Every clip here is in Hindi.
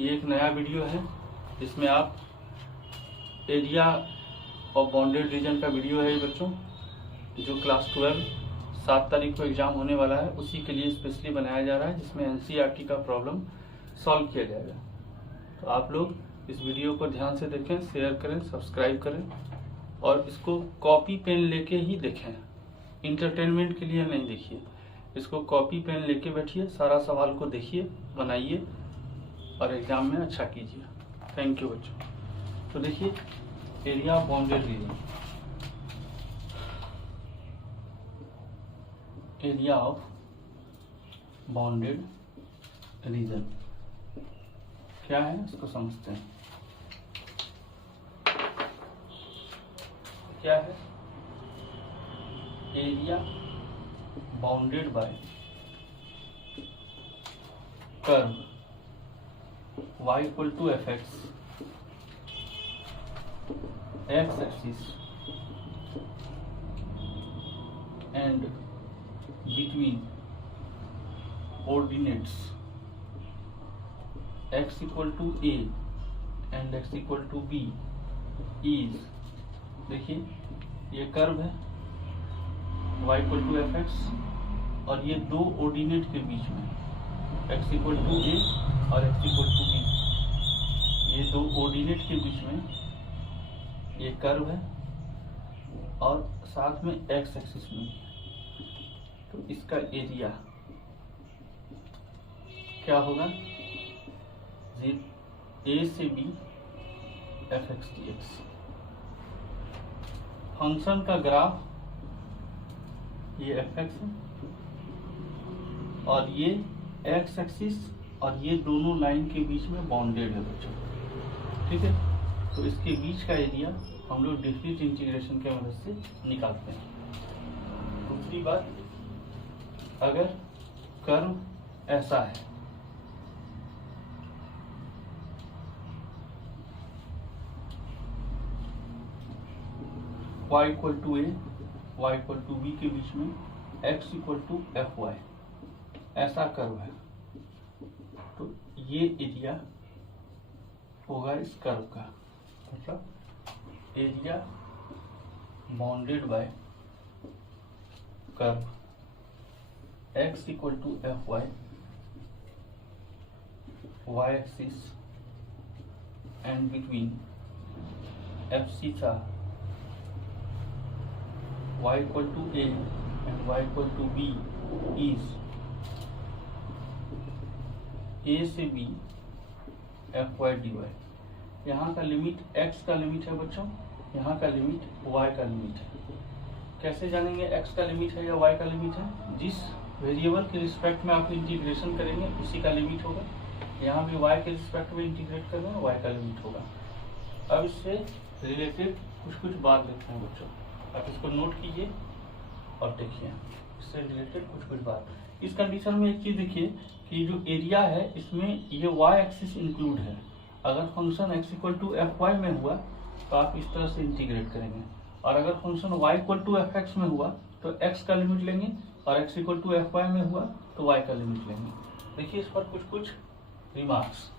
ये एक नया वीडियो है जिसमें आप एरिया और बाउंडेड रीजन का वीडियो है ये बच्चों, जो क्लास 12 7 तारीख को एग्जाम होने वाला है उसी के लिए स्पेशली बनाया जा रहा है, जिसमें एनसीईआरटी का प्रॉब्लम सॉल्व किया जाएगा। तो आप लोग इस वीडियो को ध्यान से देखें, शेयर करें, सब्सक्राइब करें और इसको कॉपी पेन लेके ही देखें, इंटरटेनमेंट के लिए नहीं देखिए। इसको कॉपी पेन लेके बैठिए, सारा सवाल को देखिए, बनाइए और एग्जाम में अच्छा कीजिए। थैंक यू बच्चों। तो देखिए area of bounded region, area of bounded region क्या है इसको समझते हैं। क्या है? Area bounded by curve y equal to f x, x axis and between ordinates x equal to a and x equal to b is, देखिए ये कर्व है y equal to f x और ये दो ऑर्डिनेट के बीच में x इक्वल टू a और x इक्वल टू b, ये दो ऑर्डिनेट के बीच में ये कर्व है और साथ में x एक्सिस में। तो इसका एरिया क्या होगा? a से b F x d x. Function का ग्राफ ये एफ एक्स है और ये एक्स एक्सिस और ये दोनों लाइन के बीच में बाउंडेड है बच्चों, ठीक है। तो इसके बीच का एरिया हम लोग डिस्क्रीट इंटीग्रेशन के मदद से निकालते हैं। दूसरी बात, अगर कर्व ऐसा है, y equal to a, y equal to b के बीच में x equal to f y, ऐसा कर्व है, तो ये एरिया होगा इस कर्व का। मतलब area bounded by curve x equal to f y, y axis and between f c था y equal to a and y equal to b is a से b f y d y. यहाँ का लिमिट x का लिमिट है बच्चों, यहाँ का लिमिट y का लिमिट है। कैसे जानेंगे x का लिमिट है या y का लिमिट है? जिस वेरिएबल के रिस्पेक्ट में आप इंटीग्रेशन करेंगे उसी का लिमिट होगा। यहाँ भी y के रिस्पेक्ट में इंटीग्रेट कर रहे हैं, y का लिमिट होगा। अब इससे रिलेटेड कुछ बात देखते हैं बच्चों, आप इसको नोट कीजिए और देखिए इससे रिलेटेड कुछ बात। इस कंडीशन में एक चीज देखिए कि जो एरिया है इसमें ये y एक्सिस इंक्लूड है। अगर function x equal to f y में हुआ तो आप इस तरह से इंटीग्रेट करेंगे, और अगर function y equal to f x में हुआ तो x का लिमिट लेंगे, और x equal to f y में हुआ तो y का लिमिट लेंगे। देखिए इस पर कुछ remarks.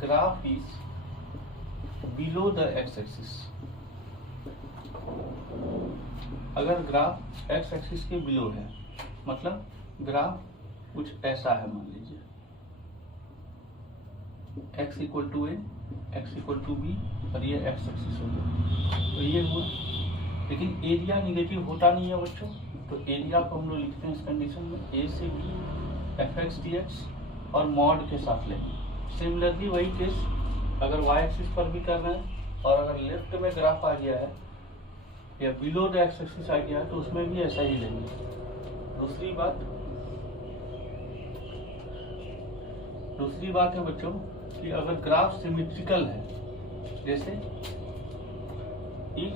Graph is below the x axis, अगर ग्राफ एक्स एक्सिस के बिलो है, मतलब ग्राफ कुछ ऐसा है, मान लीजिए x equal to a, x equal to b और ये एक्स एक्सिस हो गया, तो ये हुआ। लेकिन एरिया निगेटिव होता नहीं है बच्चों, तो एरिया को हम लोग लिखते हैं इस कंडीशन में a से b F x d x और मॉड के साथ लेंगे। सिमिलरली वही केस अगर y एक्सिस पर भी कर रहे हैं और अगर लेफ्ट में ग्राफ आ गया है या बिलो द एक्स एक्सिस आ गया है तो उसमें भी ऐसा ही लेंगे। दूसरी बात है बच्चों कि अगर ग्राफ सिमेट्रिकल है, जैसे इफ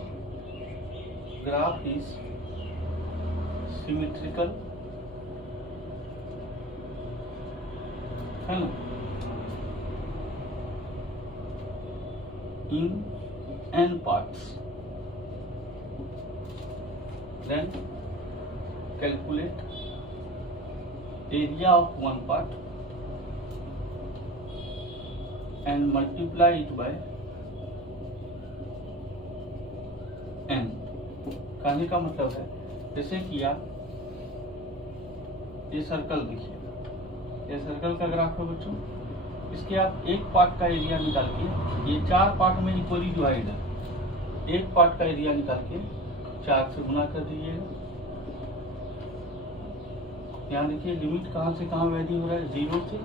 ग्राफ इज सिमेट्रिकल है ना, in n parts, then calculate area of one part and multiply it by n। कहने का मतलब है जैसे कि आप ये सर्कल देखिए, ये सर्कल का ग्राफ है बच्चों, इसके आप एक पार्ट का एरिया निकाल के, ये 4 पार्ट में इक्वली डिवाइड है, एक पार्ट का एरिया निकाल के 4 से गुना कर दीजिएगा। यहाँ देखिए लिमिट कहाँ से कहाँ वैल्यू हो रहा है, 0 से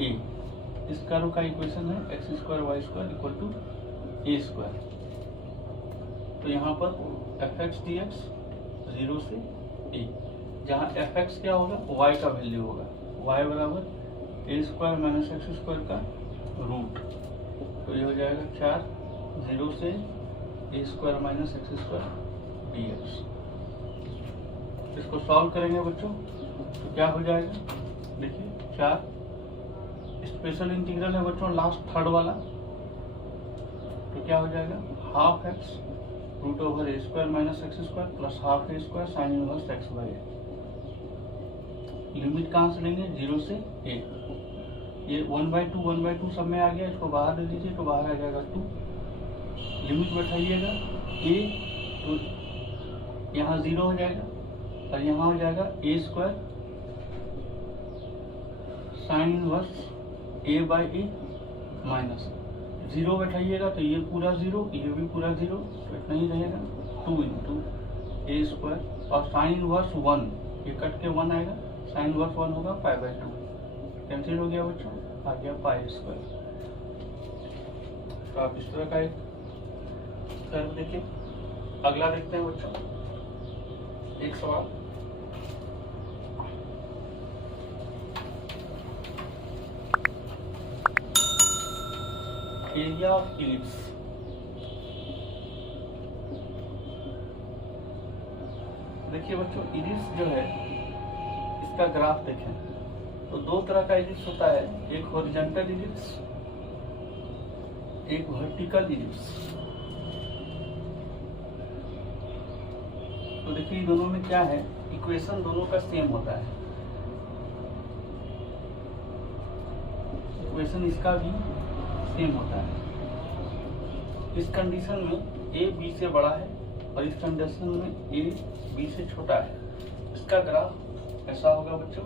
a। इस कर्व का इक्वेशन है x square y square equal to a square. तो यहाँ पर fx dx 0 से a, जहाँ fx क्या होगा, y का वैल्यू होगा, y बराबर a square minus x square का रूट। तो ये हो जाएगा 4 0 से a square minus x square dx। इसको सॉल्व करेंगे बच्चों तो क्या हो जाएगा, देखिए 4 स्पेशल इंटीग्रल है बच्चों लास्ट थर्ड वाला, तो क्या हो जाएगा half x root over a square minus x square plus half a square sine inverse x by a. Limit कहाँ से लेंगे, 0 से a। ये 1/2 सब में आ गया, इसको बाहर दे दीजिए तो बाहर आ जाएगा 2। लिमिट बैठाइएगा a, तो यहाँ 0 हो जाएगा और यहाँ हो जाएगा a square sine inverse a by A minus 0 बैठाइएगा तो ये पूरा 0, ये भी पूरा 0, तो इतना ही रहेगा 2 इंटू ए स्क्वायर और साइन इनवर्स 1, ये कट के 1 आएगा, साइन इनवर्स 1 होगा π/2, कैंसिल हो गया बच्चों, आ गया पाई स्क्वायर। तो आप इस तरह का एक कर्व देखिए। अगला देखते हैं बच्चों, एक सवाल, एरिया ऑफ इलिप्स। देखिए बच्चों इलिप्स जो है इसका ग्राफ देखें तो 2 तरह का इलिप्स होता है, एक हॉरिजॉन्टल इलिप्स, एक वर्टिकल इलिप्स। तो देखिए दोनों में क्या है, इक्वेशन दोनों का सेम होता है, इक्वेशन इसका भी सेम होता है। इस कंडीशन में a b से बड़ा है और इस कंडीशन में a b से छोटा है। इसका ग्राफ ऐसा होगा बच्चों,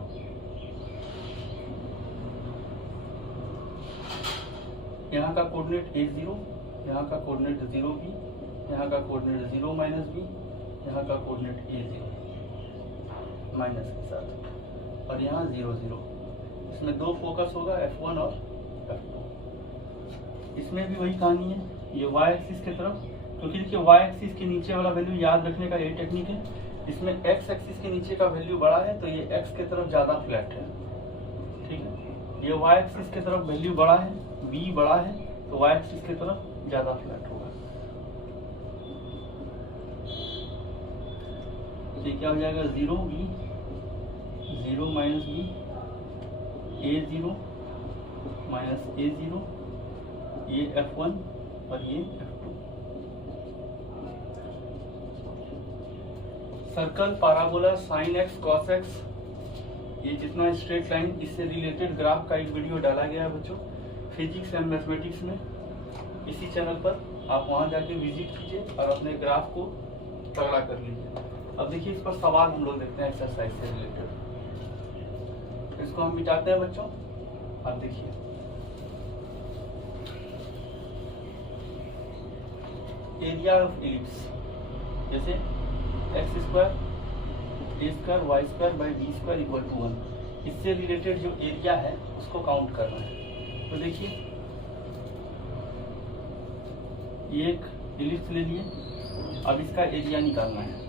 यहाँ का कोऑर्डिनेट a0, यहाँ का कोऑर्डिनेट 0b, यहाँ का कोऑर्डिनेट 0 माइनस b, यहाँ का कोऑर्डिनेट a0 माइनस के साथ और यहाँ 0 0। इसमें 2 फोकस होगा f1 और f2। इसमें भी वही कहानी है, ये y एक्सिस की तरफ, क्योंकि देखिए y एक्सिस के नीचे वाला वैल्यू याद रखने का यही टेक्निक है। इसमें x एक्सिस के नीचे का वैल्यू बड़ा है तो ये x की तरफ ज्यादा फ्लैट है, ठीक है। ये y एक्सिस की तरफ वैल्यू बड़ा है, b बड़ा है तो y एक्सिस की तरफ ज्यादा फ्लैट होगा। ये क्या हो जाएगा, 0b 0 minus b, a0 minus a0, ये f1 और ये f2। Circle, parabola, sine x, cos x, ये जितना स्ट्रेट लाइन, इससे रिलेटेड ग्राफ का एक वीडियो डाला गया है बच्चों फिजिक्स एंड मैथमेटिक्स में, इसी चैनल पर। आप वहां जाके विजिट कीजिए और अपने ग्राफ को तगड़ा कर लीजिए। अब देखिए इस पर सवाल हम लोग देखते हैं एक्सरसाइज से रिलेटेड, इसको हम मिटाते हैं बच्चों। अब देखिए एरिया ऑफ इलिप्स, जैसे x square a square y square by b square equal to 1, इससे रिलेटेड जो एरिया है उसको काउंट करना है। तो देखिए ये एक इलिप्स ले लिए, अब इसका एरिया निकालना है।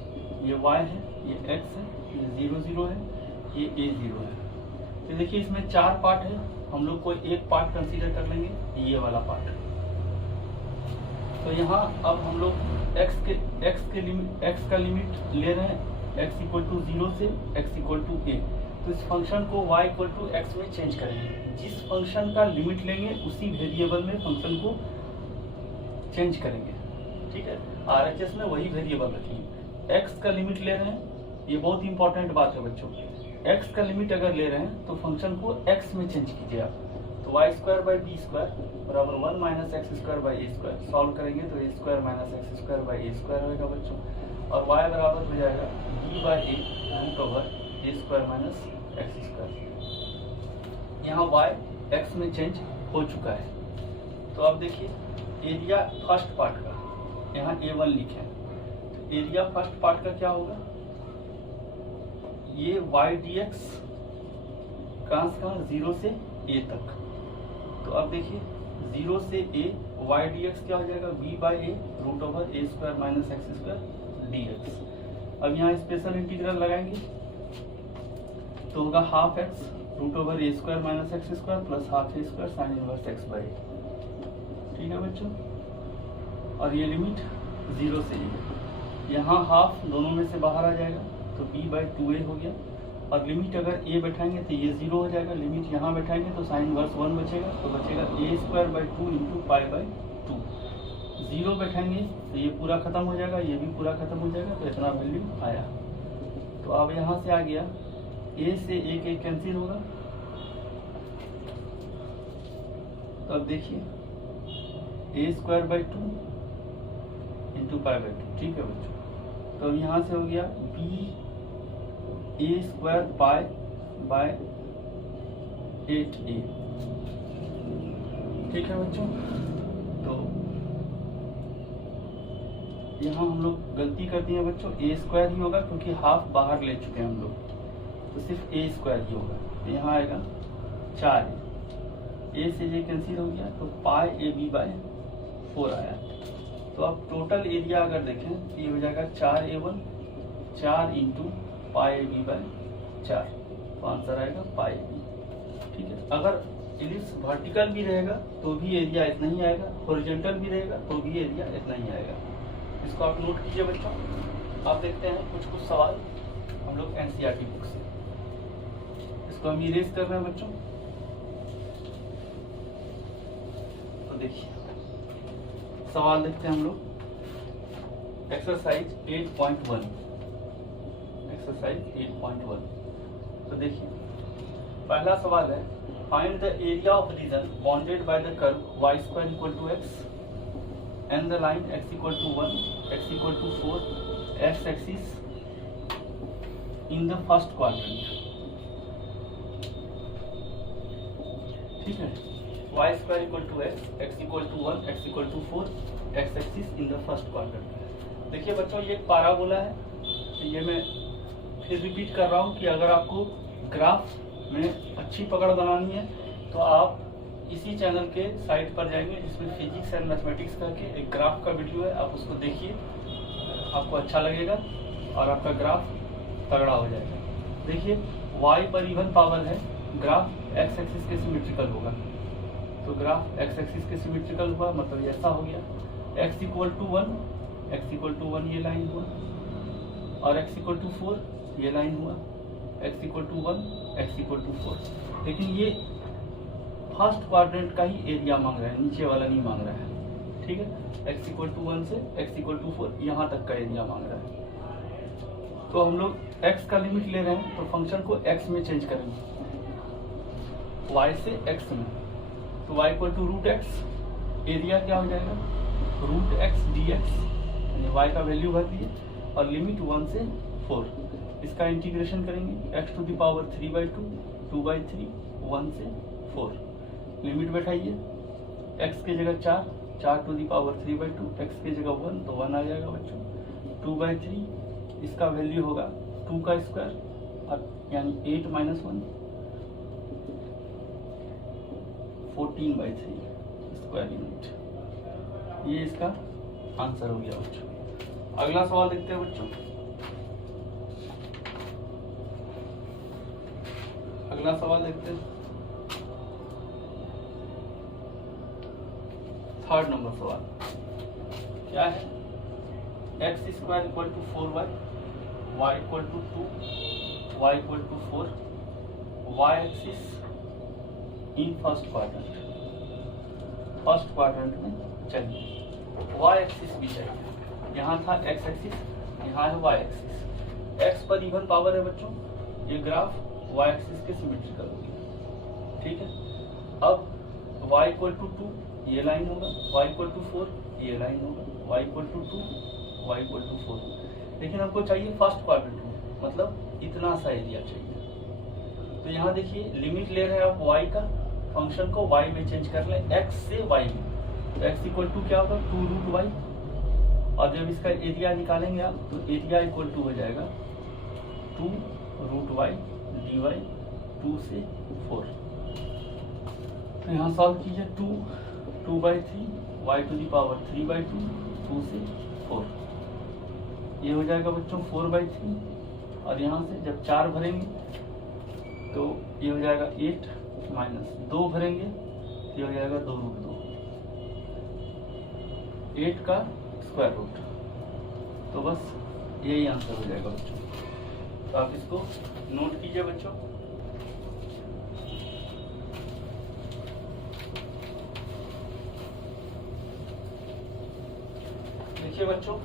ये y है, ये x है, ये 0 0 है, ये a0 है। तो देखिए इसमें 4 पार्ट है, हम लोग को एक पार्ट कंसीडर कर लेंगे, ये वाला पार्ट। तो यहाँ अब हम लोग x का लिमिट ले रहे हैं, x इक्वल टू 0 से x इक्वल टू a। तो इस फंक्शन को y इक्वल टू x में चेंज करेंगे। जिस फंक्शन का लिमिट लेंगे उसी वेरिएबल में फंक्शन को चेंज करेंगे, ठीक है। RHS में वही वेरिएबल रखेंगे। x का लिमिट ले रहे हैं, ये बहुत इंपॉर्टेंट बात है बच्चों। x का लिमिट अगर ले रहे हैं तो फंक्शन को x में चेंज कीजिए आप। तो y² बराबर 1 माइनस x² सॉल्व करेंगे तो a² माइनस x² होगा बच्चों, और y बराबर हो जाएगा b/a√a² माइनस x²। यहाँ y x में चेंज हो चुका है। तो अब देखिए एरिया फर्स्ट पार्ट का, यहाँ A1 लिखे हैं, तो एरिया फर्स्ट पार्ट का क्या होगा, ये y dx कहाँ 0 से a तक। तो अब देखिए 0 से a y dx क्या हो जाएगा, b/a√a² माइनस x² dx। अब यहाँ स्पेशल इंटीग्रल लगाएंगे तो होगा half x√a² minus x² plus half a² sine inverse x/a, ठीक है बच्चों। और ये लिमिट 0 से a, यहाँ हाफ दोनों में से बाहर आ जाएगा तो b/2a हो गया, और लिमिट अगर a बैठाएंगे तो ये 0 हो जाएगा, लिमिट यहाँ बैठाएंगे तो साइन इनवर्स 1 बचेगा, तो बचेगा a² 2 इंटू π/2। 0 बैठाएंगे तो ये पूरा खत्म हो जाएगा, ये भी पूरा खत्म हो जाएगा, तो इतना वैल्यू आया। तो अब यहाँ से आ गया a से a कैंसिल होगा, तो अब देखिए a² 2 इंटू π/2, ठीक है बच्चों। तो अब यहाँ से हो गया a² π/8a, ठीक है बच्चों। तो यहाँ हम लोग गलती कर दिए बच्चों, a² ही होगा क्योंकि हाफ बाहर ले चुके हैं हम लोग, तो सिर्फ a² ही होगा। तो यहाँ आएगा 4a, a से ये कैंसिल हो गया तो πab/4 आया। तो अब टोटल एरिया अगर देखें तो ये हो जाएगा 4a1 4 इंटू πab/4, तो आंसर आएगा πab, ठीक है। अगर इलिप्स वर्टिकल भी रहेगा तो भी एरिया इतना ही आएगा, हॉरिजॉन्टल भी रहेगा तो भी एरिया इतना ही आएगा। इसको आप नोट कीजिए बच्चों। आप देखते हैं कुछ सवाल हम लोग NCERT बुक से, इसको हम इरेज कर रहे हैं बच्चों। तो देखिए सवाल देखते हैं हम लोग, एक्सरसाइज 8.1, एक्सरसाइज 8.1। तो देखिए पहला सवाल है, find the area of reason bounded by the curve y² = x and the line x = 1, x = 4, x axis in the first quadrant, ठीक है। y² = x, x = 1, x = 4, x axis in the first quadrant। देखिए बच्चों ये एक पाराबोला है, तो ये मैं फिर रिपीट कर रहा हूँ कि अगर आपको ग्राफ में अच्छी पकड़ बनानी है तो आप इसी चैनल के साइट पर जाएंगे जिसमें फिजिक्स एंड मैथमेटिक्स करके एक ग्राफ का वीडियो है, आप उसको देखिए, आपको अच्छा लगेगा और आपका ग्राफ तगड़ा हो जाएगा। देखिए y पर इवन पावर है, ग्राफ x एक्सिस के सिमेट्रिकल होगा, तो ग्राफ x एक्सिस के सिमेट्रिकल हुआ मतलब ऐसा हो गया, x = 1, x = 1 ये लाइन हुआ, और x = 4 ये लाइन हुआ, x = 1, x = 4। लेकिन ये फर्स्ट क्वाड्रेंट का ही एरिया मांग रहा है, नीचे वाला नहीं मांग रहा है, ठीक है। x = 1 से x = 4 यहाँ तक का एरिया मांग रहा है। तो हम लोग x का लिमिट ले रहे हैं तो फंक्शन को x में चेंज करेंगे, y से x में। तो y = √x, एरिया क्या हो जाएगा √x dx, यानी y का वैल्यू भर दिए, और लिमिट 1 से 4, इसका इंटीग्रेशन करेंगे x⁴/2 2/3 1 से 4, लिमिट बैठाइए, x की जगह 4 4⁴/2, x की जगह 1 तो 1 आ जाएगा बच्चों, 2/3 इसका वैल्यू होगा 2 का स्क्वायर यानी 8 - 1 14/3 स्क्वायर यूनिट, ये इसका आंसर हो गया बच्चों। अगला सवाल देखते हैं बच्चों। अगला सवाल देखते हैं, 3rd नंबर सवाल क्या है, x² = 4y, y = 2, y = 4, y axis in first quadrant में चलिए। वाई एक्सिस भी चाहिए। यहाँ था एक्स एक्सिस, यहाँ है वाई एक्सिस। एक्स पर इवन पावर है बच्चों, ये ग्राफ वाई एक्सिस के सिमेट्रिकल हो गया, ठीक है। अब y इक्वल टू 2 ये लाइन होगा, y इक्वल टू 4 ये लाइन होगा, y equal to 2, y equal to 4। लेकिन हमको चाहिए फर्स्ट क्वाड्रेंट में, मतलब इतना सा एरिया चाहिए। तो यहाँ देखिए लिमिट ले रहे हैं आप y का, फंक्शन को y में चेंज कर लें, x से y में। तो x इक्वल टू क्या होगा 2 रूट y, और जब इसका एरिया निकालेंगे आप तो एरिया इक्वल टू हो जाएगा 2 रूट y dy 2 से 4। तो यहाँ सॉल्व कीजिए 2 by 3 y to the power 3 by 2 2 से 4, ये हो जाएगा बच्चों 4 बाई 3। और यहाँ से जब 4 भरेंगे तो ये हो जाएगा 8 माइनस 2 भरेंगे तो ये हो जाएगा 2 रूट 2, 8 का स्क्वायर रूट। तो बस यही आंसर हो जाएगा बच्चों। तो आप इसको नोट कीजिए बच्चों। देखिए बच्चों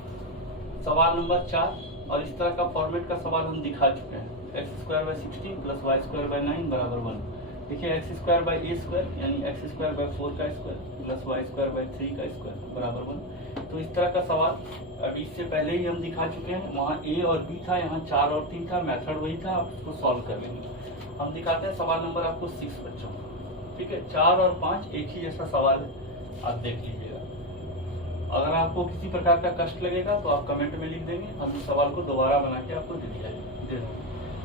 सवाल नंबर 4, और इस तरह का फॉर्मेट का सवाल हम दिखा चुके हैं। X square by 16 plus y square by 9 बराबर 1। देखिए x square by a square यानी एक्स स्क्वायर बाई 4 का square plus y square by 3 का स्क्वायर बराबर 1। तो इस तरह का सवाल अभी इससे पहले ही हम दिखा चुके हैं। वहाँ ए और बी था, यहाँ 4 और 3 था, मेथड वही था। आप इसको सॉल्व कर लेंगे। हम दिखाते हैं सवाल नंबर आपको 6 बच्चों, ठीक है। 4 और 5 एक ही जैसा सवाल है, आप देख लीजिएगा। अगर आपको किसी प्रकार का कष्ट लगेगा तो आप कमेंट में लिख देंगे, हम इस सवाल को दोबारा बना के आपको दे देंगे।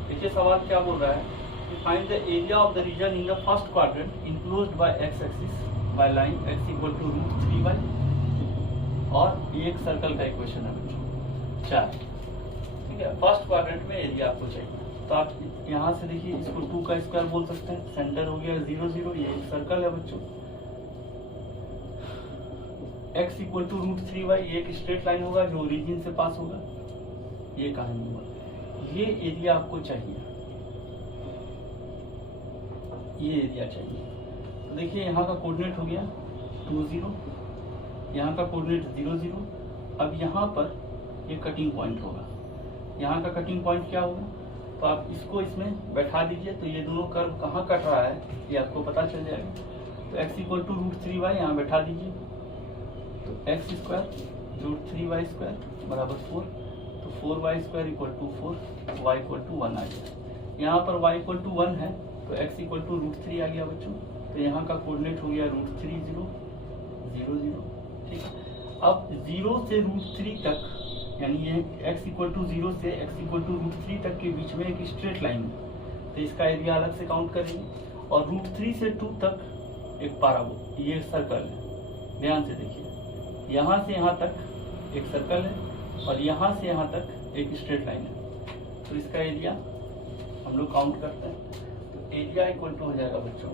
देखिए सवाल क्या बोल रहा है कि find the area of the region in the first quadrant enclosed by x axis by line x equal to root 3y, और ये एक सर्कल का इक्वेशन है बच्चों 4, ठीक है। फर्स्ट क्वाड्रेंट में एरिया आपको चाहिए। तो आप यहाँ से देखिए इसको 2 का स्क्वायर बोल सकते हैं, सेंटर हो गया 0 0, ये एक सर्कल है बच्चों। x equal to root 3y ये एक स्ट्रेट लाइन होगा जो ओरिजिन से पास होगा, ये कहानी होगा। ये एरिया आपको चाहिए, ये एरिया चाहिए। तो देखिए यहाँ का कोऑर्डिनेट हो गया 2 0, यहाँ का कोऑर्डिनेट 0 0। अब यहाँ पर ये कटिंग पॉइंट होगा, यहाँ का कटिंग पॉइंट क्या होगा, तो आप इसको इसमें बैठा दीजिए तो ये दोनों कर्व कहाँ कट रहा है ये आपको पता चल जाएगा। तो x equal to root 3y यहाँ बैठा दीजिए, तो x square root 3y square बराबर 4, तो 4y square equal to 4, y equal to 1 आ गया। यहाँ पर y इक्वल टू 1 है तो x इक्वल टू रूट 3 आ गया बच्चों। तो यहाँ का कोऑर्डिनेट हो गया रूट 3 0 0 0, ठीक है। अब 0 से रूट 3 तक यानी ये x इक्वल टू 0 से x इक्वल टू रूट 3 तक के बीच में एक स्ट्रेट लाइन है, तो इसका एरिया अलग से काउंट करेंगे। और रूट 3 से 2 तक एक पैराबोल, ये सर्कल है, ध्यान से देखिए। यहाँ से यहाँ तक एक सर्कल है और यहाँ से यहाँ तक एक स्ट्रेट लाइन है, तो इसका एरिया हम लोग काउंट करते हैं। तो एरिया इक्वल टू हो जाएगा बच्चों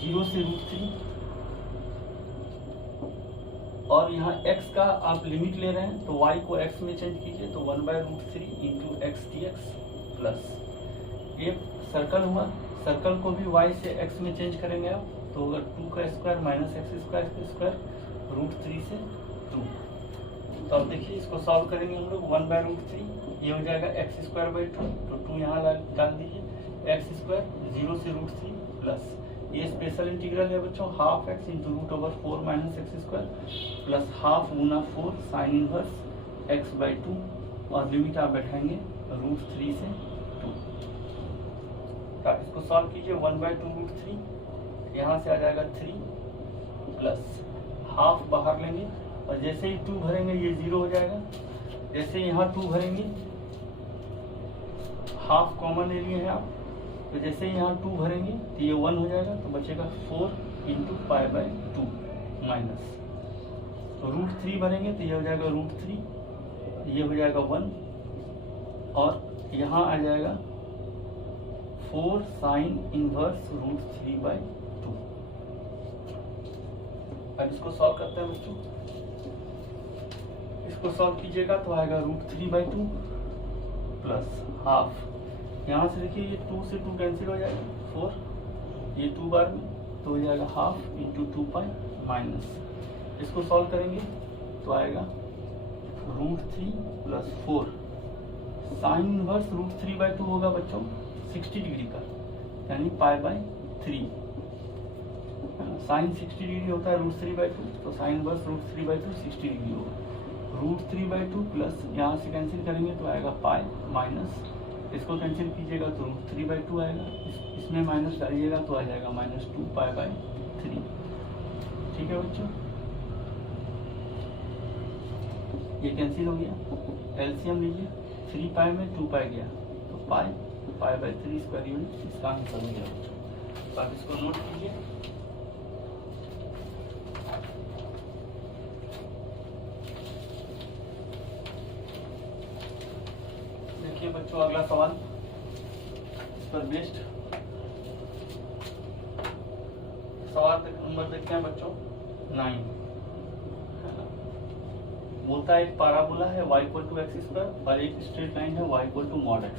0 से रूट 3, और यहाँ x का आप लिमिट ले रहे हैं तो y को x में चेंज कीजिए, तो 1 by root 3 into x d x plus एक सर्कल हुआ, सर्कल को भी y से x में चेंज करेंगे आप, तो अगर 2 का स्क्वायर माइनस एक्स स्क्वायर का स्क्वायर रूट 3 से 2। तो अब देखिए इसको सॉल्व करेंगे हम लोग। 1 बाय रूट 3 ये हो जाएगा एक्स स्क्वायर बाई 2, तो 2 यहाँ डाल दीजिए, एक्स स्क्वायर 0 से रूट 3 प्लस ये स्पेशल इंटीग्रल है बच्चों, half x into root over 4 minus x square plus half गुना 4 साइन इनवर्स एक्स बाई 2, और लिमिट आप बैठाएंगे रूट 3 से 2। तो आप इसको सॉल्व कीजिए। 1 बाई 2 रूट 3 यहाँ से आ जाएगा 3 प्लस हाफ बाहर लेंगे, और जैसे ही 2 भरेंगे ये 0 हो जाएगा, जैसे यहाँ 2 भरेंगे हाफ कॉमन ले लिए हैं आप, तो जैसे ही यहाँ 2 भरेंगे तो ये 1 हो जाएगा, तो बचेगा 4 इंटू पाई बाई 2 माइनस, तो रूट 3 भरेंगे तो ये हो जाएगा रूट 3, ये हो जाएगा 1, और यहाँ आ जाएगा 4 साइन इनवर्स रूट 3 बाई 2। अब इसको सॉल्व करते हैं बच्चों, इसको सॉल्व कीजिएगा तो आएगा रूट 3 बाई 2 प्लस हाफ, यहाँ से देखिए ये 2 से 2 कैंसिल हो जाएगा, 4 ये 2 बार में तो हो जाएगा हाफ इंटू 2 पाई माइनस इसको सॉल्व करेंगे तो आएगा √3 + 4 साइन इनवर्स √3/2 होगा बच्चों 60 डिग्री का, यानी π/3। साइन 60 डिग्री होता है √3/2, तो साइन इनवर्स √3/2 60 डिग्री होगा। √3/2 प्लस यहाँ से कैंसिल करेंगे तो आएगा पाई, माइनस इसको कैंसिल कीजिएगा तो √3/2 आएगा, इसमें माइनस डालिएगा तो आ जाएगा -2 π/3। ठीक है बच्चों, ये कैंसिल हो गया। एलसीएम लीजिए, 3 पाई में 2 पाई गया तो π/3 स्क्वायर यूनिट इसका आंसर हो गया बच्चों। तो आप इसको नोट कीजिए। देखिए बच्चों अगला सवाल इस पर बेस्ड सवाल नंबर देखते हैं बच्चों 9। बोलता है एक पैराबोला है y = x² और एक स्ट्रेट लाइन है y = mod x,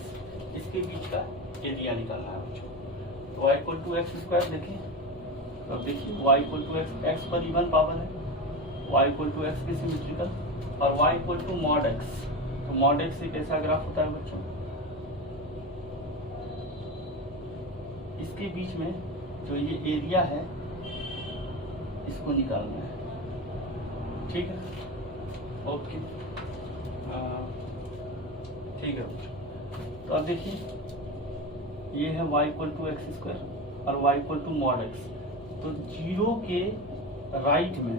इसके बीच का एरिया निकालना है बच्चों। तो y = x², देखिए अब देखिए y = x पर इवन पावर है, y = x के सिमेट्रिकल, और y = mod x, तो mod x एक ऐसा ग्राफ होता है बच्चों, इसके बीच में जो ये एरिया है इसको निकालना है। ठीक है, ओके, ठीक है बच्चों। तो अब देखिए ये है y = x² और y = mod x, तो 0 के राइट में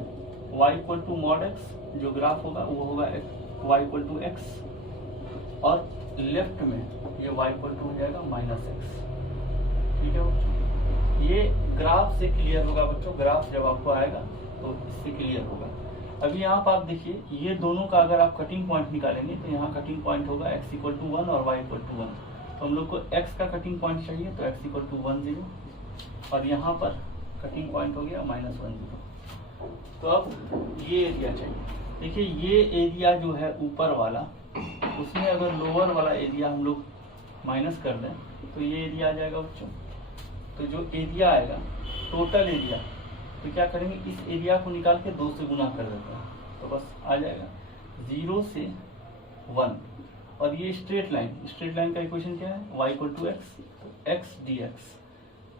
y = mod x जो ग्राफ होगा वो होगा y = x, और लेफ्ट में ये y = हो जाएगा -x। ठीक है बच्चों, ये ग्राफ से क्लियर होगा बच्चों, ग्राफ जब आपको आएगा तो इससे क्लियर होगा। अभी यहाँ पर आप देखिए ये दोनों का अगर आप कटिंग पॉइंट निकालेंगे तो यहाँ कटिंग पॉइंट होगा x = 1 और y = 1, तो हम लोग को x का कटिंग पॉइंट चाहिए तो x = 1 0, और यहाँ पर कटिंग पॉइंट हो गया -1 0। तो अब ये एरिया चाहिए। देखिए ये एरिया जो है ऊपर वाला, उसमें अगर लोअर वाला एरिया हम लोग माइनस कर दें तो ये एरिया आ जाएगा बच्चों। तो जो एरिया आएगा टोटल एरिया, तो क्या करेंगे इस एरिया को निकाल के 2 से गुना कर देते हैं, तो बस आ जाएगा 0 से 1। और ये स्ट्रेट लाइन का इक्वेशन क्या है, y = x, तो x dx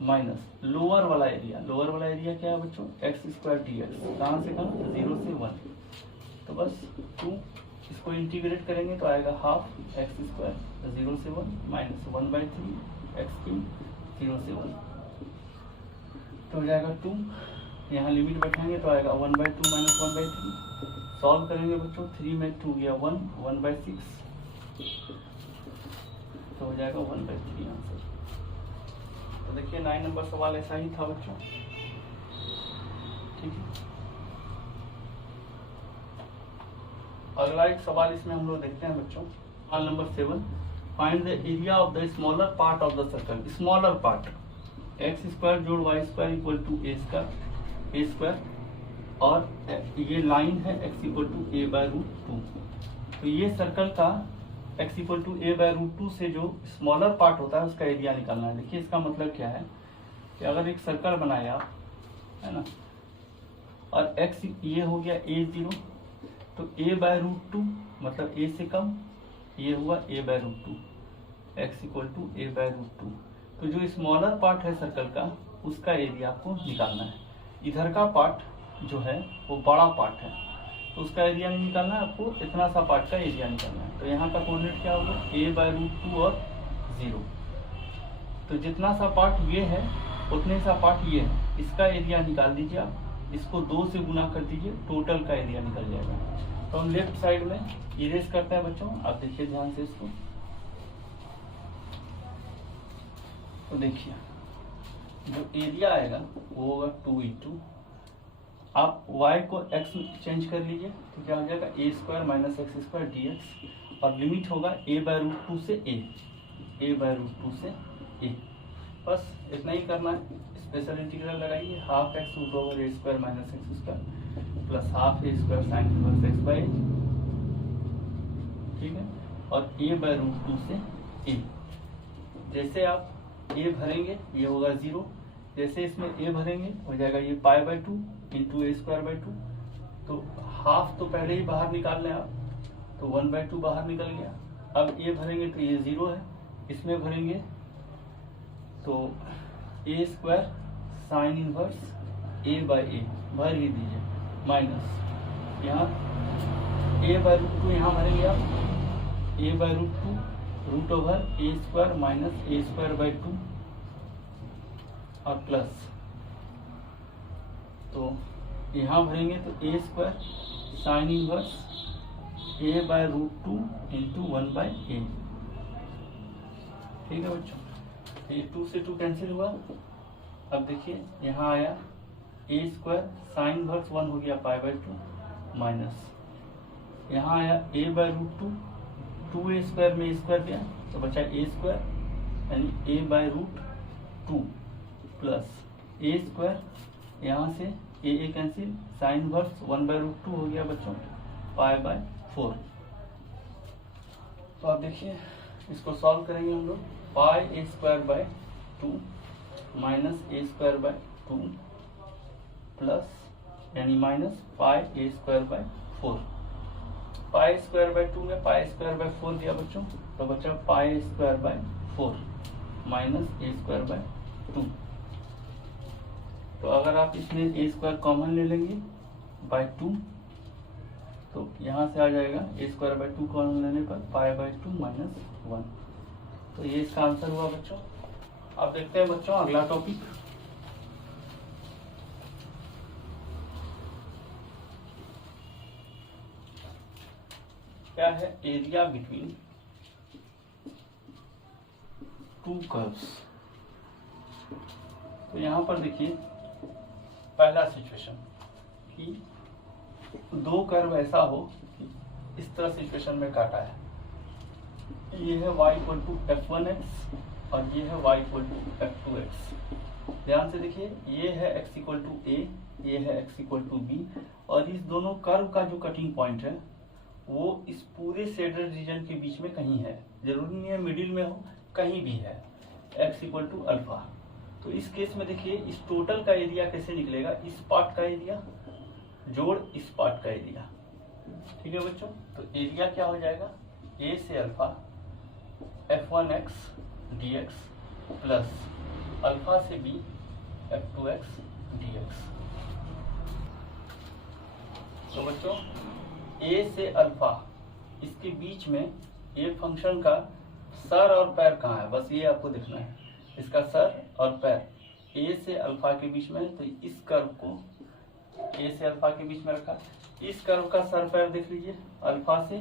माइनस लोअर वाला एरिया क्या है बच्चों, x² dx, कहाँ से कहाँ 0 से 1, तो बस 2, इसको इंटीग्रेट करेंगे तो आएगा हाफ x² 0 से 1 माइनस 1/3 x³ 0 से 1, तो हो जाएगा 2। यहाँ लिमिट बैठाएंगे तो आएगा 1/2 माइनस 1/3। सॉल्व करेंगे बच्चों, 3 में 2 गया 1, 1/6, तो हो जाएगा 1/3 आंसर। तो देखिए 9 नंबर सवाल ऐसा ही था बच्चों। ठीक है, अगला एक सवाल इसमें हम लोग देखते हैं बच्चों, सवाल number 7। Find the area of the smaller part of the circle. Smaller part x² जोड़ y² = a², और ये लाइन है x = a/√2। तो ये सर्कल का x = a/√2 से जो स्मॉलर पार्ट होता है उसका एरिया निकालना है। देखिए इसका मतलब क्या है कि अगर एक सर्कल बनाए आप, है ना, और x ये हो गया a0, तो a/√2 मतलब a से कम, ये हुआ a/√2, x = a/√2। तो जो स्मॉलर पार्ट है सर्कल का उसका एरिया आपको निकालना है। इधर का पार्ट जो है वो बड़ा पार्ट है, तो उसका एरिया नहीं निकालना है आपको, इतना सा पार्ट का एरिया निकालना है। तो यहाँ का कोऑर्डिनेट क्या होगा, a/√2 और 0। तो जितना सा पार्ट ये है उतने सा पार्ट ये है, इसका एरिया निकाल दीजिए आप, इसको 2 से गुना कर दीजिए, टोटल का एरिया निकल जाएगा। तो हम लेफ्ट साइड में इरेज करते हैं बच्चों, आप देखिए ध्यान से इसको। तो देखिए जो एरिया आएगा वो होगा 2 × आप y को x में चेंज कर लीजिए तो क्या हो जाएगा a² - x² dx, और लिमिट होगा a/√2 से a/√2 से a। बस इतना ही करना है। स्पेशल इंटीग्रल लगाइए, half x√a² - x² plus half a² sin x/a, ठीक है, और a/√2 से a। जैसे आप a भरेंगे ये होगा 0, जैसे इसमें a भरेंगे हो जाएगा ये π/2 × a²/2, तो हाफ तो पहले ही बाहर निकाल लें आप, तो 1/2 बाहर निकल गया। अब ये भरेंगे तो ये 0 है, इसमें भरेंगे तो a square sine inverse a/a भर ही दीजिए, माइनस यहाँ a/√2 यहाँ भरेंगे आप, a/√2 root over a square minus a²/2 और प्लस, तो यहाँ भरेंगे तो a square sine inverse a/√2 into 1/a। ठीक है बच्चों, ये 2 से 2 कैंसिल हुआ। अब देखिए यहाँ आया a स्क्वायर साइन इनवर्स 1 हो गया π/2 माइनस यहाँ आया a/√2, 2a स्क्वायर में a स्क्वायर गया तो बचा a स्क्वायर यानी a/√2 प्लस a स्क्वायर यहाँ से a कैंसिल साइन इनवर्स 1/√2 हो गया बच्चों π/4। तो आप देखिए इसको सॉल्व करेंगे हम लोग, πa²/2 माइनस a²/2 प्लस यानी माइनस πa²/4। πa²/2 में πa²/4 दिया बच्चों, तो बचा πa²/4 माइनस a²/2। तो अगर आप इसमें a² कॉमन ले लेंगे /2 तो यहाँ से आ जाएगा a²/2 कॉमन लेने पर π/2 माइनस 1। तो ये इसका आंसर हुआ बच्चों। अब देखते हैं बच्चों अगला टॉपिक, क्या है, एरिया बिटवीन टू कर्व्स। तो यहाँ पर देखिए पहला सिचुएशन कि दो कर्व ऐसा हो कि इस तरह सिचुएशन में काटा है, ये है y = f1x और ये है y = f2x। ध्यान से देखिए, ये है x = a, ये है x = b और इस दोनों कर्व का जो कटिंग पॉइंट है वो इस पूरे शेडेड रीजन के बीच में कहीं है, जरूरी नहीं है मिडिल में हो, कहीं भी है, x = अल्फा। तो इस केस में देखिए इस टोटल का एरिया कैसे निकलेगा, इस पार्ट का एरिया जोड़ इस पार्ट का एरिया। ठीक है बच्चों, तो एरिया क्या हो जाएगा, a से alpha f1x dx plus alpha से b f2x dx। तो बच्चों a से अल्फा इसके बीच में ये फंक्शन का सर और पैर कहाँ है, बस ये आपको देखना है। इसका सर और पैर a से अल्फा के बीच में है, तो इस कर्व को a से अल्फा के बीच में रखा। इस कर्व का सर पैर देख लीजिए, अल्फा से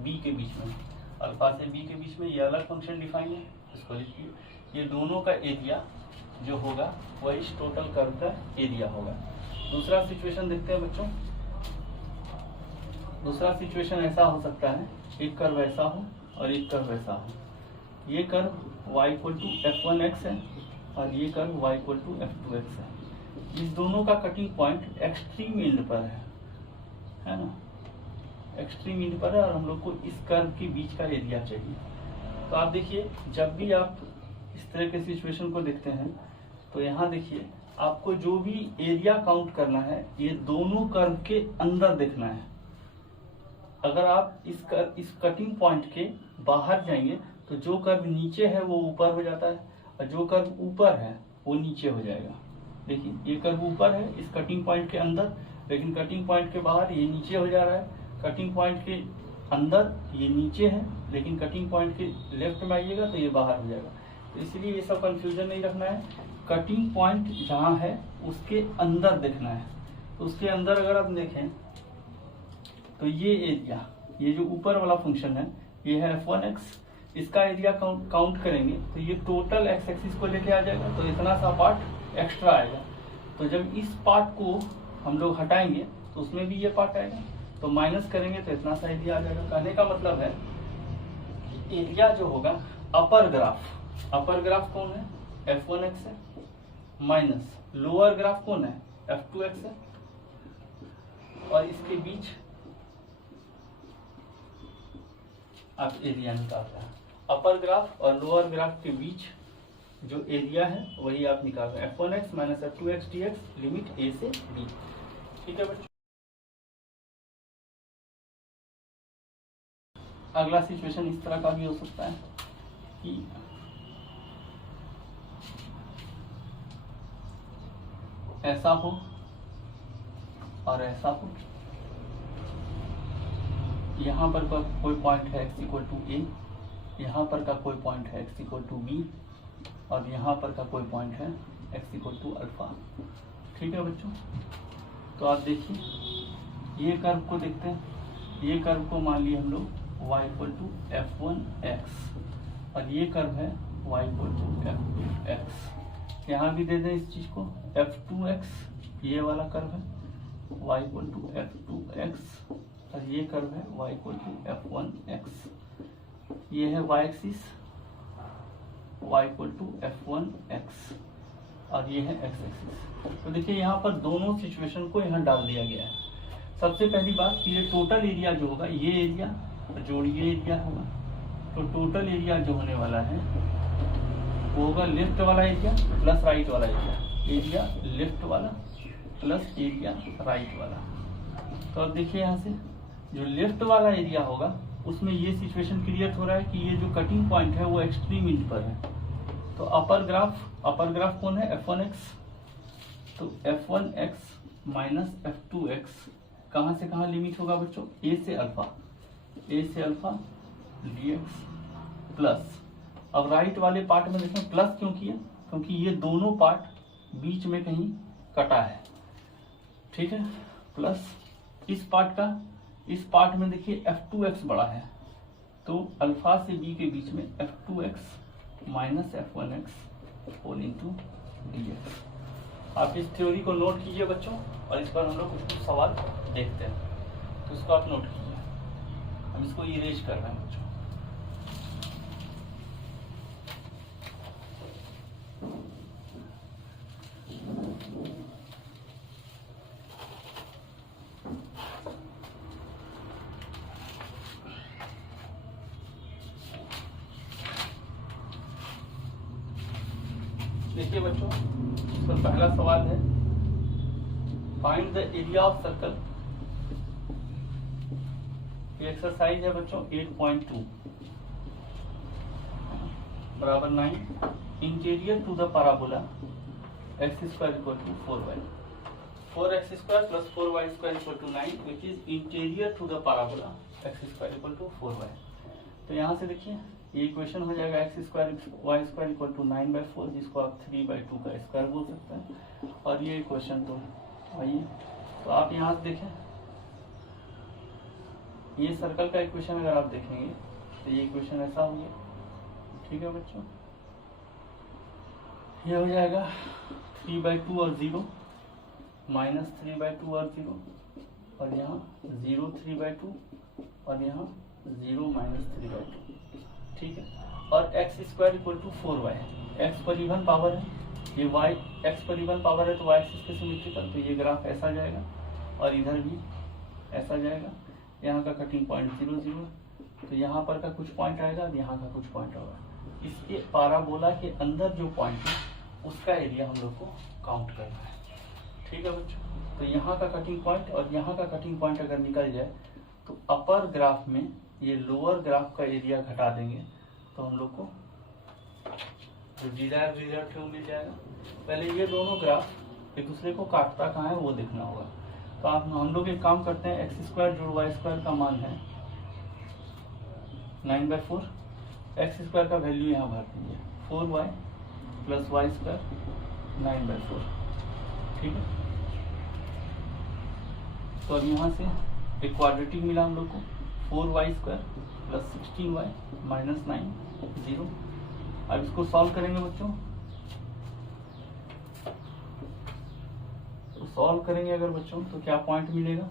b के बीच में, अल्फा से b के बीच में ये अलग फंक्शन डिफाइन है, इसको लिखिए। ये दोनों का एरिया जो होगा वह इस टोटल कर्व का एरिया होगा। दूसरा सिचुएशन देखते हैं बच्चों। दूसरा सिचुएशन ऐसा हो सकता है, एक कर्व ऐसा हो और एक कर्व ऐसा हो। ये कर्व y = f1x है और ये कर्व y = f2x है। इस दोनों का कटिंग पॉइंट एक्सट्रीम एंड पर है ना, एक्सट्रीम एंड पर है और हम लोग को इस कर्व के बीच का एरिया चाहिए। तो आप देखिए जब भी आप इस तरह के सिचुएशन को देखते हैं तो यहाँ देखिए आपको जो भी एरिया काउंट करना है ये दोनों कर्व के अंदर देखना है। अगर आप इस कटिंग पॉइंट के बाहर जाएंगे तो जो कर्व नीचे है वो ऊपर हो जाता है और जो कर्व ऊपर है वो नीचे हो जाएगा। देखिए ये कर्व ऊपर है इस कटिंग पॉइंट के अंदर, लेकिन कटिंग पॉइंट के बाहर ये नीचे हो जा रहा है। कटिंग पॉइंट के अंदर ये नीचे है, लेकिन कटिंग पॉइंट के लेफ्ट में आइएगा तो ये बाहर हो जाएगा। तो इसलिए ये सब कंफ्यूजन नहीं रखना है, कटिंग पॉइंट जहाँ है उसके अंदर देखना है। तो उसके अंदर अगर आप देखें तो ये एरिया, ये जो ऊपर वाला फंक्शन है ये है f1x, इसका एरिया काउंट करेंगे तो ये टोटल x एक्सिस को लेके आ जाएगा, तो इतना सा पार्ट एक्स्ट्रा आएगा। तो जब इस पार्ट को हम लोग हटाएंगे तो उसमें भी ये पार्ट आएगा, तो माइनस करेंगे तो इतना सा एरिया आ जाएगा। कहने का मतलब है एरिया जो होगा अपर ग्राफ कौन है, f1x है, माइनस लोअर ग्राफ कौन है, f2x है, और इसके बीच आप एरिया निकालना है। अपर ग्राफ और लोअर ग्राफ के बीच जो एरिया है वही आप निकाल रहे हैं, f1x - f2x dx limit a से b। ठीक है बच्चों। अगला सिचुएशन इस तरह का भी हो सकता है कि ऐसा हो और ऐसा हो, यहाँ पर का कोई पॉइंट है x इक्वल टू ए, यहाँ पर का कोई पॉइंट है x इक्वल टू बी, और यहाँ पर का कोई पॉइंट है x इक्वल टू अल्फा। ठीक है बच्चों, तो आप देखिए ये कर्व को देखते हैं। ये कर्व को मान लिए हम लोग y इक्वल टू f1x और ये कर्व है y इक्वल टू f2x। यहाँ भी दे दें इस चीज को f2x, ये वाला कर्व है y इक्वल टू f2x और ये कर्व है y इक्वल टू f1x। ये है y axis y equal to f1x और ये है x एक्सिस। तो देखिए यहाँ पर दोनों सिचुएशन को यहाँ डाल दिया गया है। सबसे पहली बात कि ये टोटल एरिया जो होगा, ये एरिया जोड़िए एरिया होगा, तो टोटल एरिया जो होने वाला है वो होगा लेफ्ट वाला एरिया प्लस राइट वाला एरिया, एरिया लेफ्ट वाला प्लस एरिया राइट वाला। तो अब देखिए यहाँ से जो लेफ्ट वाला एरिया होगा उसमें ये सिचुएशन क्रिएट हो रहा है कि ये जो कटिंग पॉइंट है वो एक्सट्रीम इंड पर है। तो अपर ग्राफ कौन है f1x, तो f1x माइनस f2x कहाँ से कहाँ लिमिट होगा बच्चों, a से अल्फा dx प्लस, अब राइट वाले पार्ट में देखें प्लस क्यों किया, क्योंकि ये दोनों पार्ट बीच में कहीं कटा है। ठीक है, प्लस इस पार्ट में देखिए f2x बड़ा है, तो अल्फा से b के बीच में f2x minus f1x whole into dx। आप इस थ्योरी को नोट कीजिए बच्चों, और इस पर हम लोग कुछ सवाल देखते हैं, तो इसको आप नोट कीजिए। हम इसको इरेज कर रहे हैं बच्चों। देखिए बच्चों, इसका पहला सवाल है find the area of circle. ये एक्सरसाइज है बच्चों 8.2 बराबर 9 interior to the parabola x square equal to 4y, 4x square plus 4y square equal to 9 which is interior to the parabola x square equal to 4y। तो यहाँ से देखिए ये इक्वेशन हो जाएगा x square y square equal to 9/4, जिसको आप 3/2 का स्क्वायर बोल सकते हैं, और ये इक्वेशन तो आइए। तो आप यहाँ से देखें, ये सर्कल का इक्वेशन अगर आप देखेंगे तो ये इक्वेशन ऐसा हो गया। ठीक है बच्चों, ये हो जाएगा 3/2 और 0 माइनस 3/2 और 0, और यहाँ 0 3/2 और यहाँ 0 माइनस 3/2। ठीक है, और x square equal to 4y, x पर इवन पावर है, ये y x पर इवन पावर है तो y एक्सिस के सिमेट्रिकल, तो ये ग्राफ ऐसा जाएगा और इधर भी ऐसा जाएगा। यहाँ का कटिंग पॉइंट 0 0, तो यहाँ पर का कुछ पॉइंट आएगा और यहाँ का कुछ पॉइंट होगा। इसके पाराबोला के अंदर जो पॉइंट है उसका एरिया हम लोग को काउंट करना है। ठीक है बच्चों, तो यहाँ का कटिंग पॉइंट और यहाँ का कटिंग पॉइंट अगर निकल जाए तो अपर ग्राफ में ये लोअर ग्राफ का एरिया घटा देंगे तो हम लोग को जो डिजायर रिजल्ट है वो मिल जाएगा। पहले ये दोनों ग्राफ एक दूसरे को काटता कहाँ है वो देखना होगा। तो आप हम लोग एक काम करते हैं, एक्स स्क्वायर जोड़ वाई स्क्वायर का मान है 9/4, एक्स स्क्वायर का वैल्यू यहाँ भर दीजिए 4y प्लस वाई स्क्वायर 9/4। ठीक है, तो अब यहाँ से एक क्वाड्रेटिक मिला हम लोग को 4y square plus 16y minus 9 0। अब इसको सॉल्व करेंगे बच्चों, तो सॉल्व करेंगे अगर बच्चों तो क्या पॉइंट मिलेगा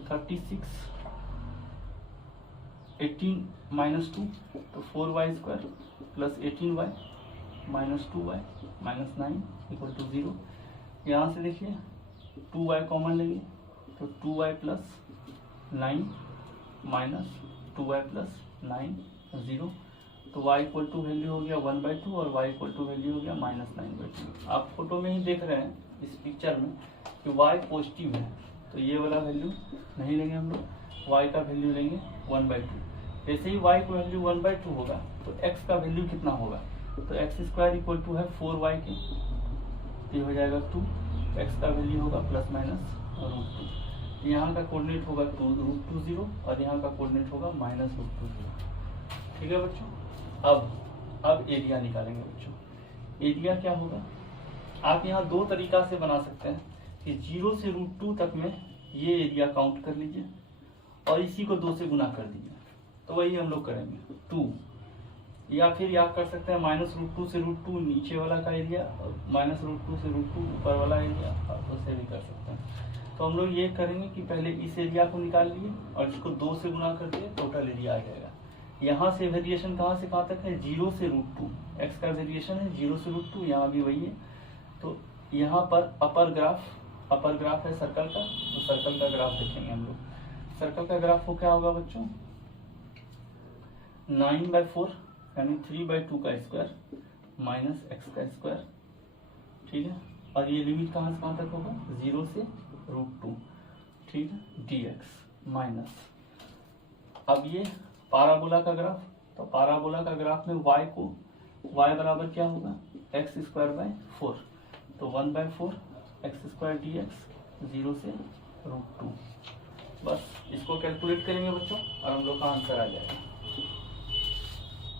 36 18 माइनस 2, तो 4y square plus 18y minus 2y minus 9 equal to 0। यहाँ से देखिए 2y कॉमन लेंगे तो 2y plus 9 minus 2y plus 9 0, तो y इक्वल टू वैल्यू हो गया 1/2 और y इक्वल टू वैल्यू हो गया माइनस 9/2। आप फोटो में ही देख रहे हैं इस पिक्चर में कि y पॉजिटिव है, तो ये वाला वैल्यू नहीं लेंगे हम लोग। y का वैल्यू लेंगे 1/2। जैसे ही y का वैल्यू 1/2 होगा तो x का वैल्यू कितना होगा, तो x² इक्वल टू है 4y के, ये हो जाएगा 2, x का वैल्यू होगा प्लस माइनस √2। यहाँ का कोऑर्डिनेट होगा √2 0 और यहाँ का कोऑर्डिनेट होगा -√2 0। ठीक है बच्चों। अब एरिया निकालेंगे बच्चों। एरिया क्या होगा, आप यहाँ दो तरीका से बना सकते हैं कि 0 से √2 तक में ये एरिया काउंट कर लीजिए और इसी को 2 से गुना कर दीजिए, तो वही हम लोग करेंगे 2। या फिर याद कर सकते हैं -√2 से √2 नीचे वाला का एरिया और -√2 से √2 ऊपर वाला एरिया, और उसे भी कर सकते हैं। तो हम लोग ये करेंगे कि पहले इस एरिया को निकाल लिए और इसको 2 से गुना कर दिए, टोटल एरिया आ जाएगा। यहाँ से वेरिएशन कहाँ से कहाँ तक है, 0 से √2, x का वेरिएशन है 0 से √2, यहाँ भी वही है। तो यहाँ पर अपर ग्राफ है सर्कल का, तो सर्कल का ग्राफ देखेंगे हम लोग। सर्कल का ग्राफ को क्या होगा बच्चों, 9/4 यानी 3/2 का स्क्वायर माइनस x का स्क्वायर, ठीक है। और ये लिमिट कहाँ से कहाँ तक होगा, 0 से √2, ठीक है, dx माइनस। अब ये पाराबोला का ग्राफ, तो पाराबोला का ग्राफ में y बराबर क्या होगा, x²/4, तो 1/4 x² dx 0 से √2। बस इसको कैलकुलेट करेंगे बच्चों और हम लोग का आंसर आ जाएगा।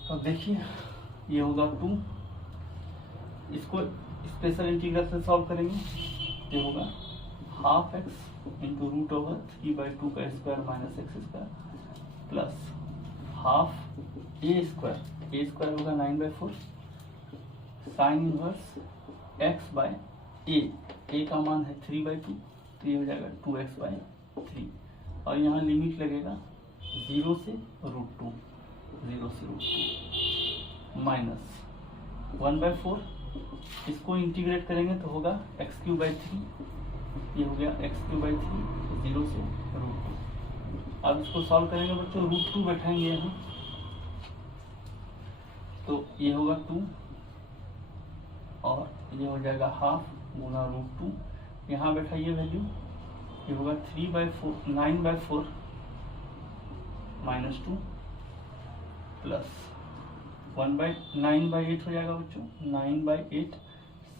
तो देखिए ये होगा 2, इसको स्पेशल इंटीग्रल से सॉल्व करेंगे, ये होगा ½ x इंटू √3/2 का square minus x² plus a² होगा 9/4 साइन इनवर्स x/a का मान है 3/2, तो ये हो जाएगा 2x/3 और यहाँ लिमिट लगेगा 0 से √2 माइनस 1/4, इसको इंटीग्रेट करेंगे तो होगा x³/3, ये हो गया x³/3 0 से √2। अब इसको सॉल्व करेंगे बच्चों, √2 बैठाएंगे यहाँ, तो ये होगा 2 और ये हो जाएगा ½ गुना √2, यहाँ बैठाइए वैल्यू, ये होगा 9/4 माइनस 2 प्लस 9/8 हो जाएगा बच्चों, 9/8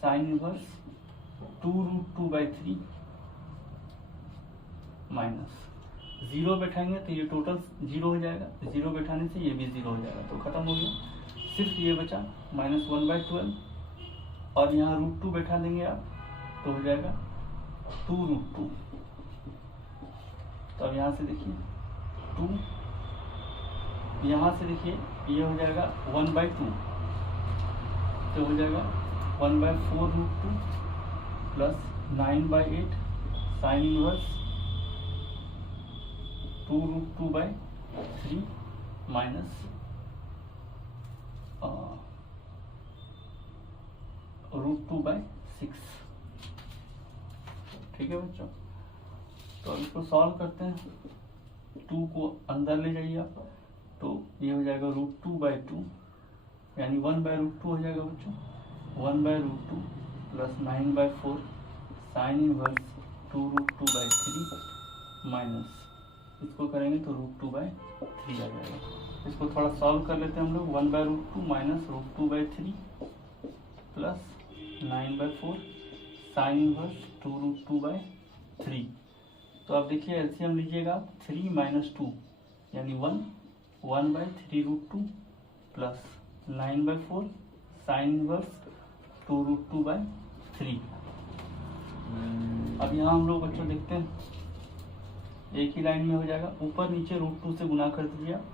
साइन इनवर्स 2√2/3 माइनस 0 बैठाएंगे तो ये टोटल 0 हो जाएगा, 0 बैठाने से ये भी 0 हो जाएगा, तो खत्म हो गया। सिर्फ ये बचा -1/12 और यहाँ √2 बैठा देंगे आप, तो हो जाएगा 2√2। तो अब यहाँ से देखिए 2, यहाँ से देखिए ये हो जाएगा 1/2, तो हो जाएगा 1/4 √2 प्लस 9/8 साइन इनवर्स 2√2/3 माइनस √2/6, ठीक है बच्चों। तो अब इसको सॉल्व करते हैं, 2 को अंदर ले जाइए आप, तो ये हो जाएगा √2/2 यानी 1/√2 हो जाएगा बच्चों, 1/√2 प्लस 9/4 साइन इनवर्स 2√2/3 माइनस, इसको करेंगे तो √2/3 आ जाएगा। इसको थोड़ा सॉल्व कर लेते हैं हम लोग, 1/√2 माइनस √2/3 प्लस 9/4 साइन इनवर्स 2√2/3। तो अब देखिए एलसीएम लीजिएगा, 3 - 2 यानी 1/3√2 प्लस 9/4 साइन इनवर्स 2√2/3। अब यहाँ हम लोग बच्चों देखते हैं, एक ही लाइन में हो जाएगा, ऊपर नीचे √2 से गुना कर दीजिए आप,